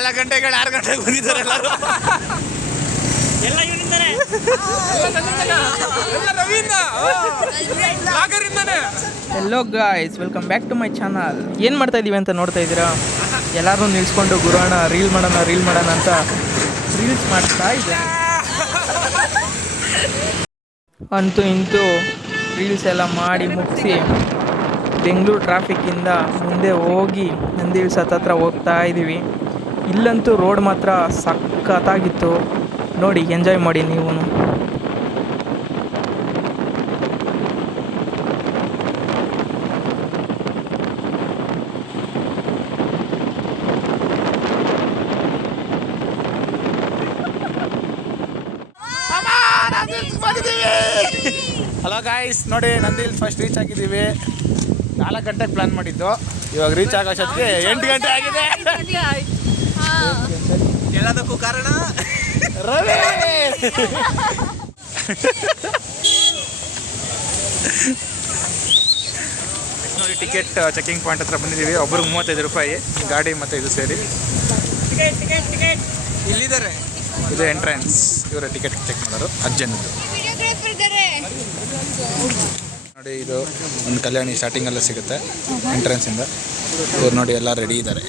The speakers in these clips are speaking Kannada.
4 ಗಂಟೆಗೆ 6 ಗಂಟೆಗೆ ಬಂದಿದ್ದಾರೆ ಎಲ್ಲರೂ. ಎಲ್ಲ ಇವರಿಂದಾನೆ. Hello guys, welcome back to my channel. ಏನು ಮಾಡ್ತಾ ಇದ್ದೀವಿ ಅಂತ ನೋಡ್ತಾ ಇದ್ದೀರಾ? ಎಲ್ಲರೂ ನಿಲ್ಸ್ಕೊಂಡು ಗುರುವಾಣ ರೀಲ್ ಮಾಡೋಣ ಅಂತ ರೀಲ್ಸ್ ಮಾಡ್ತಾ ಇದ್ದಾರೆ. ಅಂತೂ ಇಂತೂ ರೀಲ್ಸ್ ಎಲ್ಲ ಮಾಡಿ ಮುಗಿಸಿ ಬೆಂಗಳೂರು ಟ್ರಾಫಿಕ್ಕಿಂದ ಮುಂದೆ ಹೋಗಿ ನಂದಿ ಹಿಲ್ಸ್ ಹತ್ರ ಹೋಗ್ತಾ ಇದ್ದೀವಿ. ಇಲ್ಲಂತೂ ರೋಡ್ ಮಾತ್ರ ಸಖತ್ತಾಗಿತ್ತು, ನೋಡಿ ಎಂಜಾಯ್ ಮಾಡಿ ನೀವು. ಹಲೋ ಗಾಯ್ಸ್, ನೋಡಿ ನಂದಿ ಹಿಲ್ಸ್ ಫಸ್ಟ್ ರೀಚ್ ಆಗಿದ್ದೀವಿ. 4 ಗಂಟೆಗೆ ಪ್ಲಾನ್ ಮಾಡಿದ್ದು, ಇವಾಗ ರೀಚ್ ಆಗೋ ಅಷ್ಟೊತ್ತಿಗೆ 8 ಗಂಟೆ ಆಗಿದೆ. ಎಲ್ಲದಕ್ಕೂ ಕಾರಣ ರವಿ. ನೋಡಿ ಟಿಕೆಟ್ ಚೆಕಿಂಗ್ ಪಾಯಿಂಟ್ ಹತ್ರ ಬಂದಿದ್ದೀವಿ. ಒಬ್ರಿಗೆ 35 ರೂಪಾಯಿ ಗಾಡಿ ಮತ್ತು ಇದು ಸೇರಿ. ಇಲ್ಲಿದ್ದಾರೆ, ಇದು ಎಂಟ್ರೆನ್ಸ್. ಇವರ ಟಿಕೆಟ್ ಚೆಕ್ ಮಾಡೋರು ಅಜ್ಜನದ್ದು. ನೋಡಿ ಇದು ಒಂದು ಕಲ್ಯಾಣಿ ಸ್ಟಾರ್ಟಿಂಗಲ್ಲೇ ಸಿಗುತ್ತೆ ಎಂಟ್ರೆನ್ಸಿಂದ. ಇವ್ರು ನೋಡಿ ಎಲ್ಲ ರೆಡಿ ಇದ್ದಾರೆ.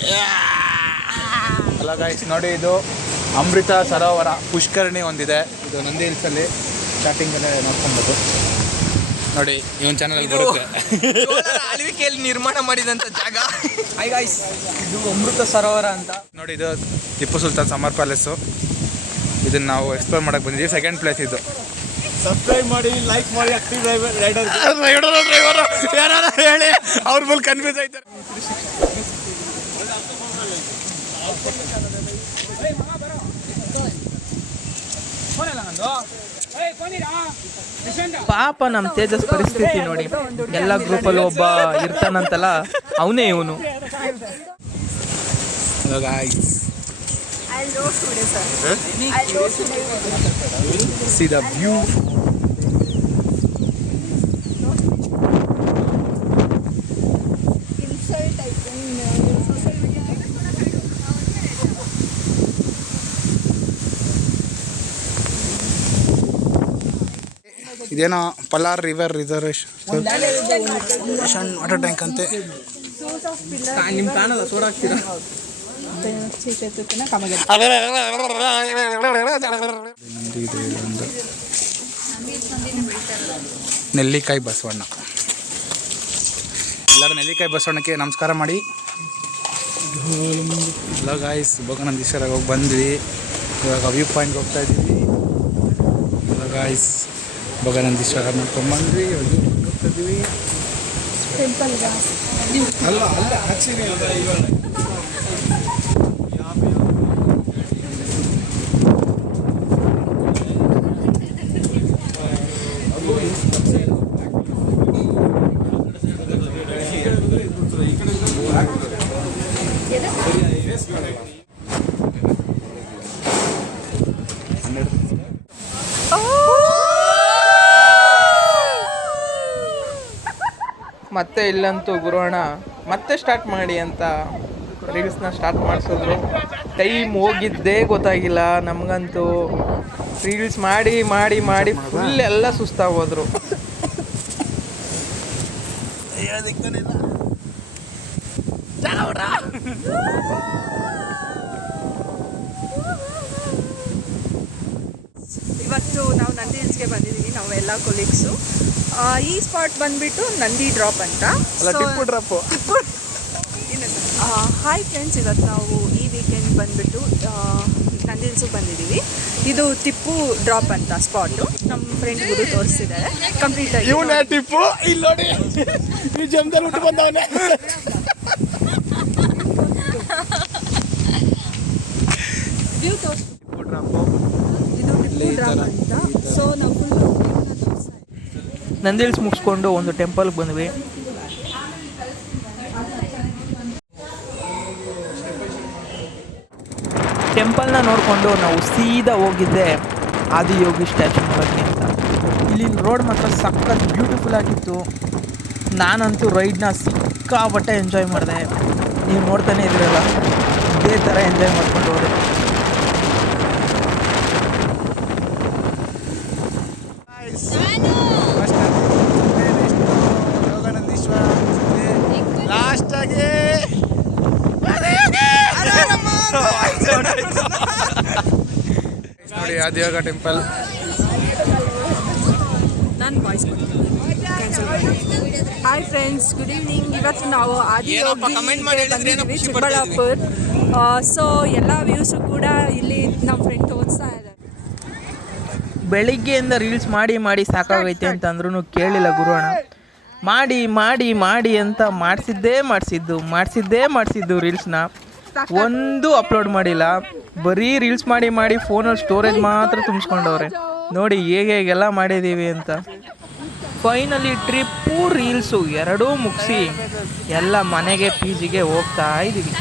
ಅಲ್ಲ ಗಾಯ್ಸ್, ನೋಡಿ ಇದು ಅಮೃತ ಸರೋವರ ಪುಷ್ಕರಣಿ ಒಂದಿದೆ. ಇದು ನಂದಿ ಹಿಲ್ಸಲ್ಲಿ ಸ್ಟಾರ್ಟಿಂಗಲ್ಲೇ ನೋಡ್ಕೊಬೋದು. ನೋಡಿ ಇವನ್ ಚಾನಲ್ ಬರುತ್ತೆ. ಆಳ್ವಿಕೆಯಲ್ಲಿ ನಿರ್ಮಾಣ ಮಾಡಿದಂಥ ಜಾಗ. ಹಾಯ್ ಗಾಯ್ಸ್, ಇದು ಅಮೃತ ಸರೋವರ ಅಂತ. ನೋಡಿ ಇದು ಟಿಪ್ಪು ಸುಲ್ತಾನ್ ಸಮರ್ ಪ್ಯಾಲೇಸು. ಇದನ್ನು ನಾವು ಎಕ್ಸ್ಪ್ಲೋರ್ ಮಾಡೋಕ್ಕೆ ಬಂದಿದ್ದೀವಿ. ಸೆಕೆಂಡ್ ಪ್ಲೇಸ್ ಇದು. ಸಬ್ಸ್ಕ್ರೈಬ್ ಮಾಡಿ, ಲೈಕ್ ಮಾಡಿ, ಆಕ್ಟಿವ್ ರೈಡರ್ ಯಾರು ಹೇಳಿ, ಅವ್ರು ಫುಲ್ ಕನ್ಫ್ಯೂಸ್ ಆಯ್ತಾರೆ. ಪಾಪ ನಮ್ಮ ತೇಜಸ್ ಪರಿಸ್ಥಿತಿ ನೋಡಿ. ಎಲ್ಲ ಗ್ರೂಪಲ್ಲಿ ಒಬ್ಬ ಇರ್ತಾನಂತಲ್ಲ, ಅವನೇ ಇವನು. See the view. ಇದೇನೋ ಪಲಾರ್ ರಿವರ್ ರಿಸರ್ವೇಶನ್ ವಾಟರ್ ಟ್ಯಾಂಕ್ ಅಂತೆ. ನಿಮ್ ಕಾಣಲ್ಲ, ಸೋಡಾಕ್ತೀರಾ? ನೆಲ್ಲಿಕಾಯಿ ಬಸವಣ್ಣ. ಎಲ್ಲರೂ ನೆಲ್ಲಿಕಾಯಿ ಬಸವಣ್ಣಕ್ಕೆ ನಮಸ್ಕಾರ ಮಾಡಿ. ಹಲೋ ಗಾಯ್ಸ್, ಭೋಗನಂದೀಶ್ವರಾಗ ಹೋಗಿ ಬಂದ್ವಿ. ಇವಾಗ ವ್ಯೂ ಪಾಯಿಂಟ್ಗೆ ಹೋಗ್ತಾ ಇದ್ದೀವಿ. ಹಲೋ ಗಾಯ್ಸ್, ಭೋಗನಂದೀಶ್ವರ ನೋಡ್ಕೊಂಡ್ಬಂದ್ವಿ. ಹೋಗ್ತಾ ಇದ್ದೀವಿ. ಅಲ್ಲ ಅಲ್ಲ ಆಕ್ಚುಲಿ ಮತ್ತೆ ಇಲ್ಲಂತೂ ಗುರುವಣ್ಣ ಮತ್ತೆ ಸ್ಟಾರ್ಟ್ ಮಾಡಿ ಅಂತ ರೀಲ್ಸ್ನ ಸ್ಟಾರ್ಟ್ ಮಾಡಿಸಿದ್ರು. ಟೈಮ್ ಹೋಗಿದ್ದೇ ಗೊತ್ತಾಗಿಲ್ಲ ನಮಗಂತೂ. ರೀಲ್ಸ್ ಮಾಡಿ ಮಾಡಿ ಮಾಡಿ ಫುಲ್ ಎಲ್ಲ ಸುಸ್ತಾಗೋದ್ರು. ಇವತ್ತು ನಾವು ನಂದಿ ಹಿಲ್ಸ್ಗೆ ಬಂದಿದ್ದೀವಿ, ನಾವು ಎಲ್ಲ ಕೊಲೀಗ್ಸು. ಈ ಸ್ಪಾಟ್ ಬಂದ್ಬಿಟ್ಟು ನಂದಿ ಡ್ರಾಪ್ ಅಂತ. ಟಿಪ್ಪು ಡ್ರಾಪು. ಹಾಯ್ ಫ್ರೆಂಡ್ಸ್, ಇವತ್ತು ನಾವು ಈ ವೀಕೆಂಡ್ ಬಂದ್ಬಿಟ್ಟು ನಂದಿ ಹಿಲ್ಸಿಗೆ ಬಂದಿದ್ದೀವಿ. ಇದು ಟಿಪ್ಪು ಡ್ರಾಪ್ ಅಂತ ಸ್ಪಾಟು. ನಮ್ಮ ಫ್ರೆಂಡ್ ಗುರು ತೋರಿಸ್ತಿದ್ದಾರೆ ಕಂಪ್ಲೀಟ್ ಆಗಿ. ಟಿಪ್ಪು ಇಲ್ಲಿ ನೋಡಿ, ಈ ಜಮ್ದಲ್ಲಿ ಹುಟ್ಟು ಬಂದವನೇ. ವ್ಯೂ ತೋರಿಸ್. ಇದು ಟಿಪ್ಪು ಡ್ರಾಪ್ ಅಂತ. ಸೊ ನಾವು ಫುಲ್ ನಂದಿ ಹಿಲ್ಸ್ ಮುಗಿಸ್ಕೊಂಡು ಒಂದು ಟೆಂಪಲ್ಗೆ ಬಂದ್ವಿ. ಟೆಂಪಲ್ನ ನೋಡಿಕೊಂಡು ನಾವು ಸೀದಾ ಹೋಗಿದ್ದೆ ಆದಿಯೋಗಿ ಸ್ಟ್ಯಾಚು ನೋಡೋಕ್ಕೆ ಅಂತ. ಇಲ್ಲಿನ ರೋಡ್ ಮಾತ್ರ ಸಖತ್ ಬ್ಯೂಟಿಫುಲ್ ಆಗಿತ್ತು. ನಾನಂತೂ ರೈಡ್ನ ಸಿಕ್ಕಾಪಟ್ಟೆ ಎಂಜಾಯ್ ಮಾಡಿದೆ. ನೀವು ನೋಡ್ತಾನೆ ಇದ್ದೀರಲ್ಲ, ಇದೇ ಥರ ಎಂಜಾಯ್ ಮಾಡ್ಕೊಂಡು ಹೋದೆ. ಯೋಗಾನಂದೀಶ್ವರ ಲಾಸ್ಟ್ ಆಗಿ ನೋಡಿ ಆದಿಯೋಗ ಟೆಂಪಲ್. ನಾನು voice hi friends, good evening. ಇವತ್ತು ನಾವು ಬಂದಿದ್ದೀವಿ ಚಿಕ್ಕಬಳ್ಳಾಪುರ. ಸೊ ಎಲ್ಲ ವ್ಯೂಸು ಕೂಡ ಇಲ್ಲಿ ನಮ್ಮ ಫ್ರೆಂಡ್ ತೋರಿಸ್ತಾ ಇದ್ದಾರೆ. ಬೆಳಿಗ್ಗೆಯಿಂದ ರೀಲ್ಸ್ ಮಾಡಿ ಮಾಡಿ ಸಾಕಾಗೈತೆ ಅಂತ ಅಂದ್ರೂ ಕೇಳಿಲ್ಲ ಗುರುವಣ್ಣ. ಮಾಡಿ ಮಾಡಿ ಮಾಡಿ ಅಂತ ಮಾಡಿಸಿದ್ದು ರೀಲ್ಸ್ನ ಒಂದು ಅಪ್ಲೋಡ್ ಮಾಡಿಲ್ಲ. ಬರೀ ರೀಲ್ಸ್ ಮಾಡಿ ಮಾಡಿ ಫೋನಲ್ಲಿ ಸ್ಟೋರೇಜ್ ಮಾತ್ರ ತುಂಬಿಸ್ಕೊಂಡವ್ರೆ. ನೋಡಿ ಹೇಗೆಲ್ಲ ಮಾಡಿದ್ದೀವಿ ಅಂತ. ಫೈನಲಿ ಟ್ರಿಪ್ಪು ರೀಲ್ಸು ಎರಡೂ ಮುಗಿಸಿ ಎಲ್ಲ ಮನೆಗೆ PGಗೆ ಹೋಗ್ತಾ ಇದ್ದೀವಿ.